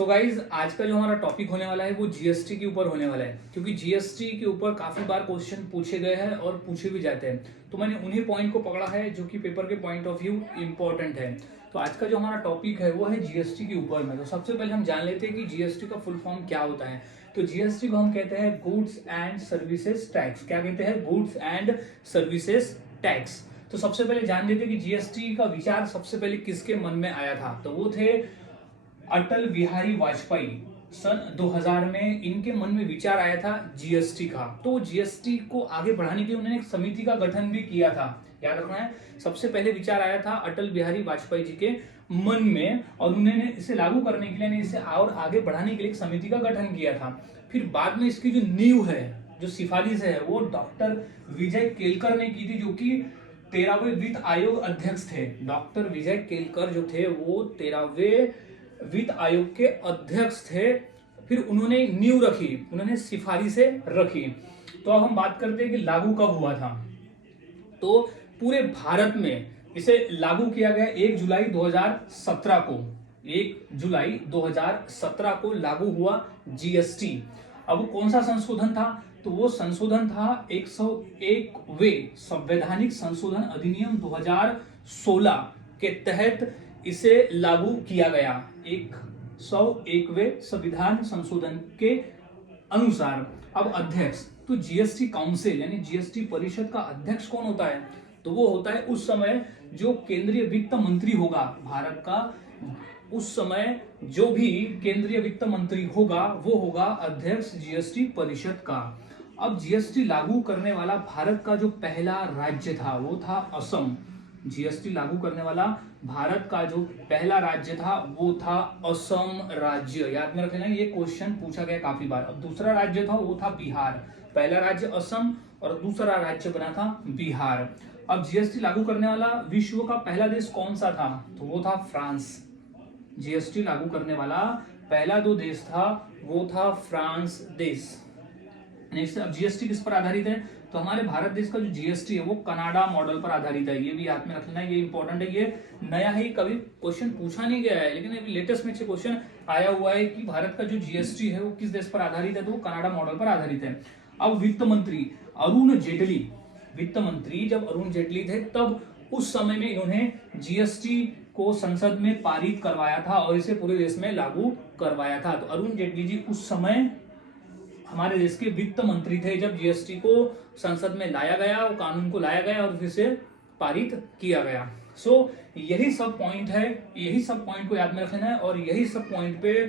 So guys आज का जो हमारा टॉपिक होने वाला है वो जीएसटी के ऊपर होने वाला है, क्योंकि जीएसटी के ऊपर काफी बार क्वेश्चन पूछे गए हैं और पूछे भी जाते हैं। तो मैंने उन्हीं पॉइंट को पकड़ा है जो कि पेपर के पॉइंट ऑफ व्यू इंपॉर्टेंट है। तो आज का जो हमारा टॉपिक है वो है जीएसटी के ऊपर में। तो सबसे पहले हम जान लेते हैं कि जीएसटी का फुल फॉर्म क्या होता है। तो जीएसटी को हम कहते हैं गुड्स एंड सर्विसेज टैक्स। क्या कहते हैं? Goods and services tax. तो सबसे पहले जान लेते हैं कि जीएसटी का विचार सबसे पहले किसके मन में आया था। तो वो थे अटल बिहारी वाजपेयी। सन 2000 में इनके मन में विचार आया था जीएसटी का। तो जीएसटी को आगे बढ़ाने के लिए उन्होंने एक समिति का गठन भी किया था। याद रखना है, सबसे पहले विचार आया था अटल बिहारी वाजपेयी जी के मन में और उन्होंने इसे लागू करने के लिए, इसे और आगे बढ़ाने के लिए एक समिति का गठन किया था। फिर बाद में इसकी जो नींव है, जो सिफारिश है, वो डॉक्टर विजय केलकर ने की थी, जो कि 13वें वित्त आयोग अध्यक्ष थे। डॉक्टर विजय केलकर जो थे वो 13वें वित्त आयोग के अध्यक्ष थे। फिर उन्होंने नींव रखी, उन्होंने सिफारिशें रखी। तो अब हम बात करते हैं कि लागू कब हुआ था। तो पूरे भारत में इसे लागू किया गया 1 जुलाई 2017 को। 1 जुलाई 2017 को लागू हुआ जीएसटी। अब कौन सा संशोधन था? तो वो संशोधन था 101वें संवैधानिक संशोधन अधिनियम 2016 के तहत इसे लागू किया गया। 101वें संविधान संशोधन के अनुसार। अब अध्यक्ष, तो जीएसटी काउंसिल यानी जीएसटी परिषद का अध्यक्ष कौन होता है? तो वो होता है उस समय जो केंद्रीय वित्त मंत्री होगा भारत का, उस समय जो भी केंद्रीय वित्त मंत्री होगा वो होगा अध्यक्ष जीएसटी परिषद का। अब जीएसटी लागू करने वाला भारत का जो पहला राज्य था वो था असम। जीएसटी लागू करने वाला भारत का जो पहला राज्य था वो था असम राज्य। याद में रखना, ये क्वेश्चन पूछा गया काफी बार। अब दूसरा राज्य था वो था बिहार। पहला राज्य असम और दूसरा राज्य बना था बिहार। अब जीएसटी लागू करने वाला विश्व का पहला देश कौन सा था? तो वो था फ्रांस। जीएसटी लागू करने वाला पहला जो देश था वो था फ्रांस देश। नेक्स्ट, अब जीएसटी किस पर आधारित है? तो हमारे भारत देश का जो जीएसटी है वो कनाडा मॉडल पर आधारित है। ये भी याद में रखना है, ये इंपॉर्टेंट है। ये नया ही, कभी क्वेश्चन पूछा नहीं गया है, लेकिन अभी लेटेस्ट में क्वेश्चन आया हुआ है कि भारत का जो जीएसटी है वो किस देश पर आधारित है। तो वो कनाडा मॉडल पर आधारित है। अब वित्त मंत्री अरुण जेटली, वित्त मंत्री जब अरुण जेटली थे तब उस समय में इन्होंने जीएसटी को संसद में पारित करवाया था और इसे पूरे देश में लागू करवाया था। तो अरुण जेटली जी उस समय हमारे देश के वित्त मंत्री थे जब जीएसटी को संसद में लाया गया, वो कानून को लाया गया और फिर से पारित किया गया। सो यही सब पॉइंट है, यही सब पॉइंट को याद में रखना है और यही सब पॉइंट पे